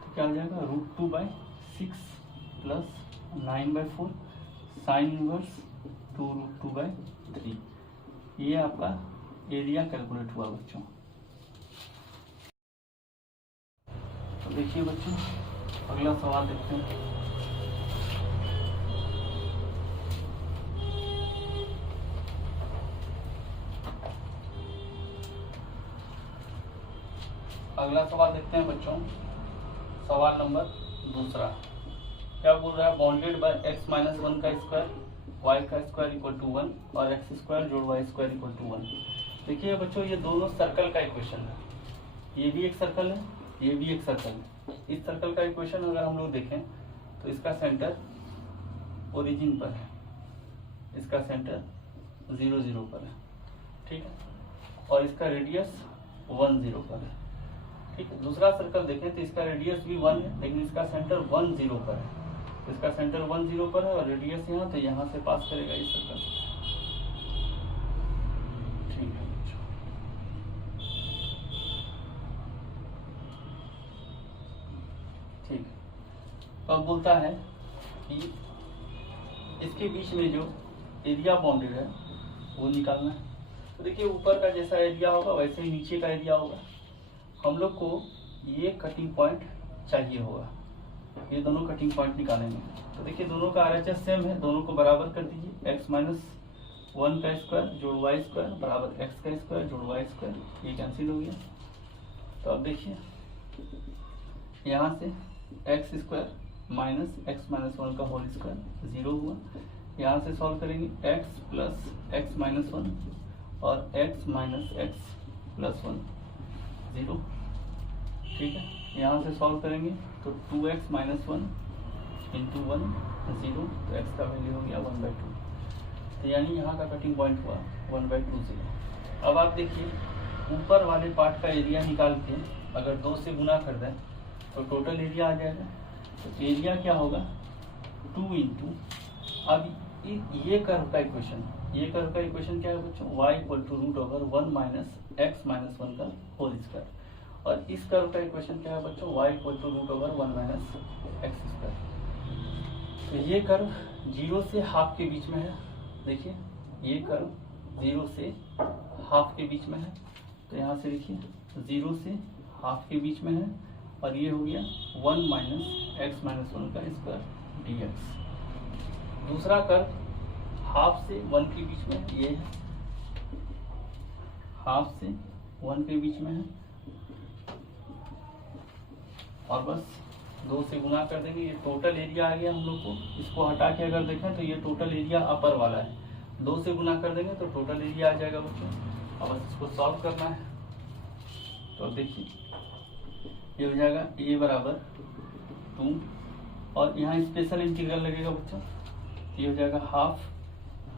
तो क्या हो जाएगा √2/6 प्लस 9/4 साइन इनवर्स 2√2/3। ये आपका एरिया कैलकुलेट हुआ बच्चों। तो देखिए बच्चों अगला सवाल देखते हैं। अगला सवाल देखते हैं बच्चों, सवाल नंबर 2। क्या बोल रहा है, बाउंडेड बाय x - 1 का स्क्वायर y का स्क्वायर इक्वल टू 1 और x² जोड़ y² इक्वल टू 1। देखिए बच्चों ये दोनों सर्कल का इक्वेशन है, ये भी एक सर्कल है, ये भी एक सर्कल है। इस सर्कल का इक्वेशन अगर हम लोग देखें तो इसका सेंटर ओरिजिन पर है, इसका सेंटर 0 0 पर है, ठीक है, और इसका रेडियस 1 0 पर है, ठीक है। दूसरा सर्कल देखें तो इसका रेडियस भी 1 है, लेकिन इसका सेंटर 1 0 पर है, तो इसका सेंटर 1 0 पर है और रेडियस यहाँ, तो यहाँ से पास करेगा इस सर्कल, ठीक है। ठीक, तो अब बोलता है कि इसके बीच में जो एरिया बाउंडेड है वो निकालना है। तो देखिए ऊपर का जैसा एरिया होगा वैसे ही नीचे का एरिया होगा। हम लोग को ये कटिंग पॉइंट चाहिए होगा, ये दोनों कटिंग पॉइंट निकालेंगे। तो देखिए दोनों का RHS सेम है, दोनों को बराबर कर दीजिए। x माइनस 1 का स्क्वायर जोड़ y स्क्वायर बराबर x का स्क्वायर जोड़ y स्क्वायर, ये कैंसिल हो गया। तो अब देखिए यहाँ से x square minus x minus 1 का होल स्क्वायर 0 हुआ। यहाँ से सॉल्व करेंगे x प्लस x माइनस 1 और x माइनस x प्लस 1 0, ठीक है। यहाँ से सॉल्व करेंगे तो 2x माइनस 1 इंटू 1 0, तो x का वैल्यू हो गया 1/2। तो यानी यहाँ का कटिंग पॉइंट हुआ 1/2 0। अब आप देखिए ऊपर वाले पार्ट का एरिया निकाल के अगर 2 से गुना कर दें तो टोटल एरिया आ जाएगा। तो एरिया क्या होगा 2 इंटू, अब ये कर्व का इक्वेशन, ये कर्व का इक्वेशन क्या है बच्चों, y equal to root over 1 minus x minus 1 का होल स्क्वायर, और इस कर्व का इक्वेशन क्या है बच्चों, y equal to root over 1 minus x square. तो ये कर्व 0 से हाफ के बीच में है, देखिए ये कर्व 0 से हाफ के बीच में है, तो यहाँ से देखिए 0 से हाफ के बीच में है, और ये हो गया 1 माइनस x माइनस 1 का स्क्वायर dx। दूसरा कर्व हाफ से 1 के बीच में है, ये है हाफ से 1 के बीच में है, और बस 2 से गुना कर देंगे, ये टोटल एरिया आ गया हम लोग को। इसको हटा के अगर देखें तो ये टोटल एरिया अपर वाला है, 2 से गुना कर देंगे तो टोटल एरिया आ जाएगा बच्चों। अब बस इसको सॉल्व करना है। तो अब देखिए ये हो जाएगा a बराबर 2, और यहाँ स्पेशल इंटीग्रल लगेगा बच्चों, ये हो जाएगा half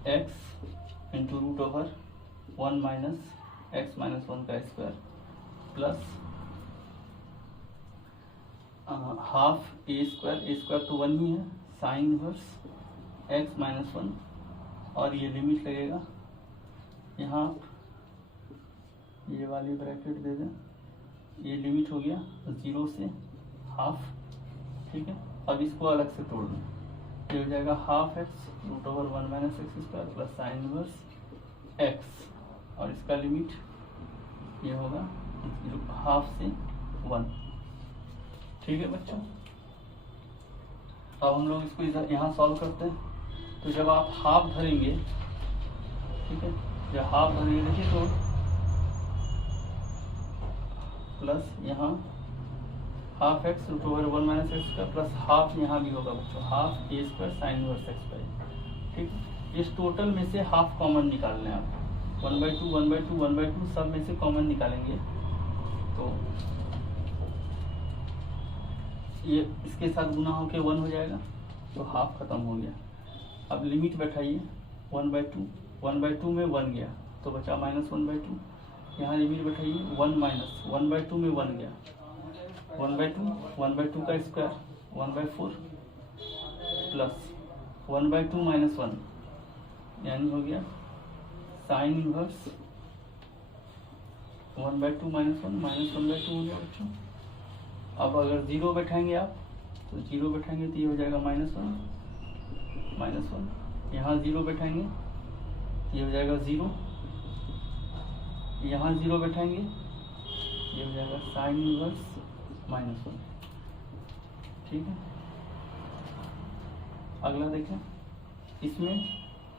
x into root over 1 minus x minus 1 का square plus half a square तो 1 ही है, साइन इनवर्स x माइनस 1, और ये लिमिट लगेगा यहाँ, ये वाली ब्रैकेट दे दें, ये लिमिट हो गया 0 से हाफ, ठीक है। अब इसको अलग से तोड़ दें, ये हो जाएगा half x root over 1 minus x square plus sine inverse x, और इसका लिमिट ये होगा हाफ से 1, ठीक है बच्चों। अब हम लोग इसको यहाँ सॉल्व करते हैं। तो जब आप हाफ धरेंगे, ठीक है, जब हाफ धरेंगे देखिए तो प्लस यहाँ half x root over 1 minus x square plus half यहाँ भी होगा बच्चों, half a square sine inverse x by, ठीक है। इस टोटल में से हाफ कॉमन निकालना है आप, 1/2 1/2 1/2 सब में से कॉमन निकालेंगे तो ये इसके साथ गुना होके 1 हो जाएगा, तो हाफ खत्म हो गया। अब लिमिट बैठाइए 1/2 में 1 गया तो बचा माइनस 1/2, यहाँ लिमिट बैठाइए 1 माइनस 1/2 में 1 गया 1/2 का स्क्वायर 1/4 प्लस 1/2 माइनस 1, यानी हो गया साइन इनवर्स 1/2 माइनस 1 माइनस 1/2 हो गया बच्चों। अब अगर 0 बैठाएंगे आप तो 0 बैठाएंगे तो ये हो जाएगा -1 यहाँ 0 बैठाएंगे ये हो जाएगा 0, यहाँ 0 बैठाएंगे ये हो जाएगा साइन इनवर्स -1, ठीक है। अगला देखें, इसमें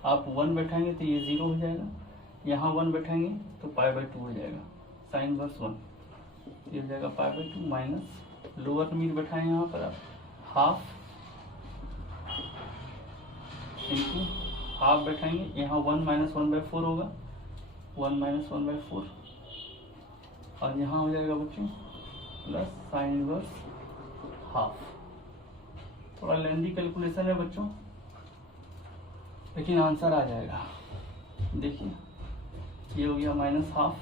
आप 1 बैठाएंगे तो ये 0 हो जाएगा, यहाँ 1 बैठाएंगे तो π/2 हो जाएगा, साइन इनवर्स 1, ये हो जाएगा π/2 माइनस लोअर लिमिट बैठाएं यहाँ पर आप हाफ इंटू हाफ बैठाएंगे, यहाँ 1 माइनस 1/4 होगा, 1 माइनस 1/4 और यहाँ हो जाएगा बच्चों प्लस साइन इनवर्स हाफ। थोड़ा लेंदी कैलकुलेशन है बच्चों, लेकिन आंसर आ जाएगा। देखिए ये हो गया माइनस हाफ,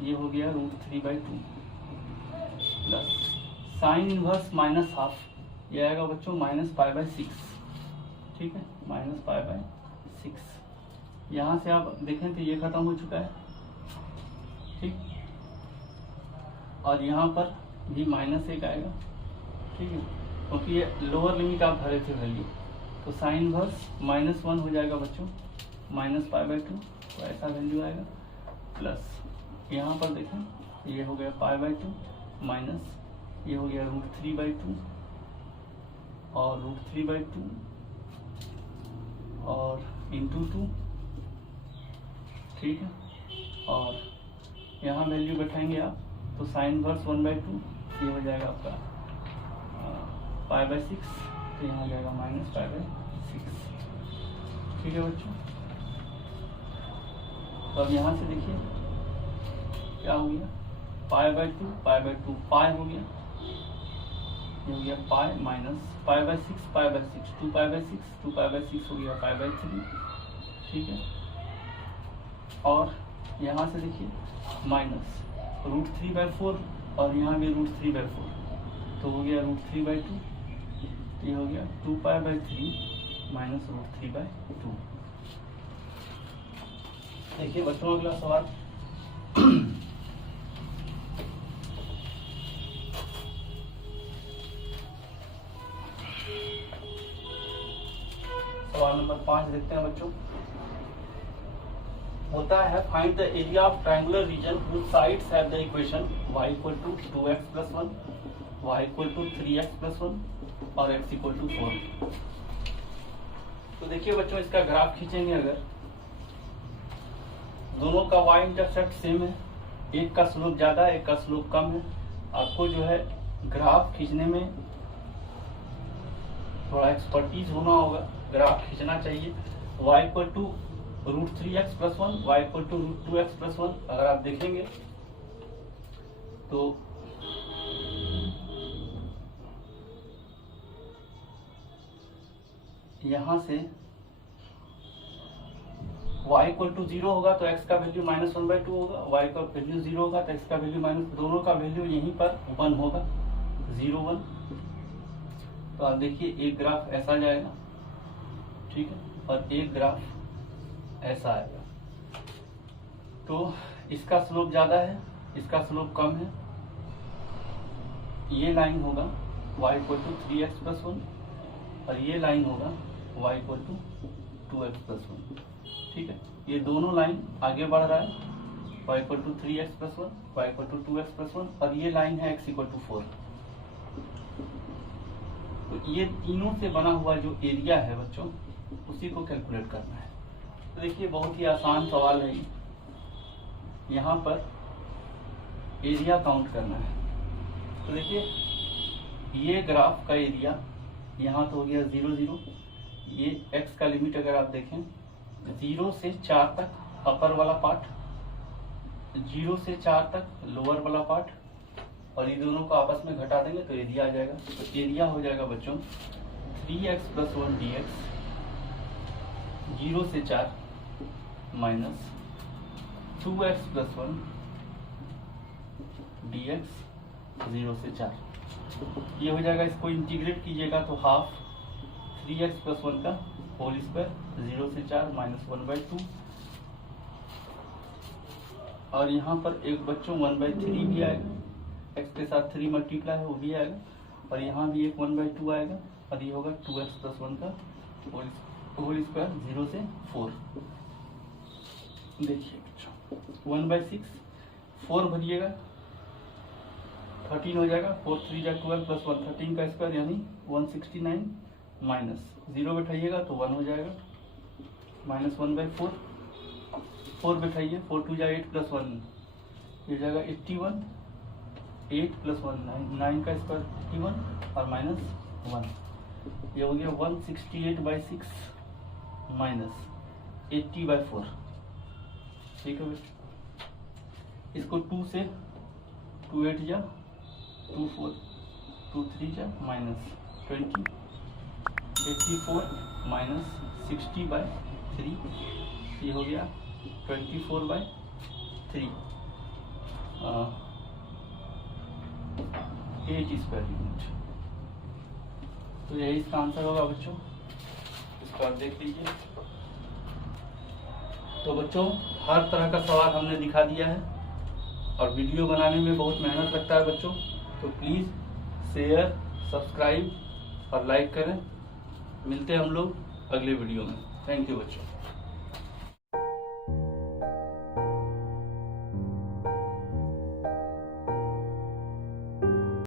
ये हो गया √3/2 plus sine inverse minus half, ये आएगा बच्चों -π/6। ठीक है, -π/6। यहाँ से आप देखें तो ये खत्म हो चुका है। ठीक, और यहाँ पर भी -1 आएगा। ठीक है, क्योंकि ये लोअर लिमिट आप भरे थे वैल्यू, तो साइन इनवर्स -1 हो जाएगा बच्चों -π/2, तो ऐसा वैल्यू आएगा। प्लस यहाँ पर देखें ये हो गया π/2 माइनस ये हो गया √3/2 और √3/2 और इंटू 2। ठीक है, और यहाँ वैल्यू बैठाएंगे आप तो साइन इनवर्स 1/2 ये हो जाएगा आपका π/6, तो यहाँ हो जाएगा -π/6। ठीक है बच्चों, तो अब यहाँ से देखिए क्या हो गया, π/2 π/2 पाई हो गया, ये हो गया पाई माइनस π/6 π/6 2π/6 2π/6 हो गया π/3। ठीक है, और यहाँ से देखिए माइनस √3/4 और यहाँ भी √3/4, तो हो गया √3/2, ये हो गया 2π/3 माइनस √3/2। देखिए बच्चों अगला सवाल सवाल नंबर 5 देखते हैं बच्चों। होता है find the area of triangular region whose sides have the equation y = 2x + 1, y = 3x + 1 और x = 4। तो देखिए बच्चों इसका ग्राफ खींचेंगे, अगर दोनों का y इंटरसेप्ट सेम है, एक का स्लोप ज्यादा है एक का स्लोप कम है, आपको जो है ग्राफ खींचने में थोड़ा एक्सपर्टीज होना होगा, ग्राफ खींचना चाहिए। y = √3x + 1, y = √2x + 1। अगर आप देखेंगे तो यहाँ से y = 0 होगा तो x का वैल्यू -1/2 होगा, y का वैल्यू 0 होगा तो x का वैल्यू दोनों का वैल्यू यहीं पर 1 होगा, 0 1। तो आप देखिए एक ग्राफ ऐसा जाएगा, ठीक है, और एक ग्राफ ऐसा आएगा। तो इसका स्लोप ज्यादा है इसका स्लोप कम है, ये लाइन होगा y = 3x + 1 और ये लाइन होगा y = 2x + 1। ठीक है, ये दोनों लाइन आगे बढ़ रहा है, y = 3x + 1 y = 2x + 1 और ये लाइन है x = 4। तो ये तीनों से बना हुआ जो एरिया है बच्चों उसी को कैलकुलेट करना है। तो देखिए बहुत ही आसान सवाल है ये, यहाँ पर एरिया काउंट करना है। तो देखिए ये ग्राफ का एरिया यहाँ तो हो गया 0 0, ये x का लिमिट अगर आप देखें 0 से 4 तक अपर वाला पार्ट, 0 से 4 तक लोअर वाला पार्ट, और ये दोनों को आपस में घटा देंगे तो एरिया आ जाएगा। तो एरिया हो जाएगा बच्चों 3x + 1 dx 0 से 4 माइनस 2x + 1 dx 0 से 4। ये हो जाएगा, इसको इंटीग्रेट कीजिएगा तो हाफ 3x + 1 का होल स्क्वायर 0 से 4 -1/2, और यहाँ पर एक बच्चों 1/3 भी आएगा, x के साथ 3 मल्टीप्लाई है वो भी आएगा, और यहाँ भी एक 1/2 आएगा, और ये होगा 2x + 1 का होल स्क्वायर 0 से 4। देखिए बच्चों 1/6 4 भरिएगा 13 हो जाएगा, 4 3 = 12 + 1 13 का स्क्वायर यानी 169 माइनस 0 बैठाइएगा तो 1 हो जाएगा, -1/4 4 बैठाइए 4 2 = 8 + 1 ये हो जाएगा 81, 8 + 1 9 का स्क्वायर 81 और -1, ये हो गया 168/6 माइनस 80/4। ठीक है, इसको 2 से 2 8 जा 2 4 2 3 जा -20 84 -60/3 ये हो गया 24/3 8 स्क्वायर यूनिट। तो यही इसका आंसर होगा बच्चों। इसको आप देख लीजिए। तो बच्चों हर तरह का सवाल हमने दिखा दिया है और वीडियो बनाने में बहुत मेहनत लगता है बच्चों। तो प्लीज़ शेयर, सब्सक्राइब और लाइक करें। मिलते हैं हम लोग अगले वीडियो में। थैंक यू बच्चों।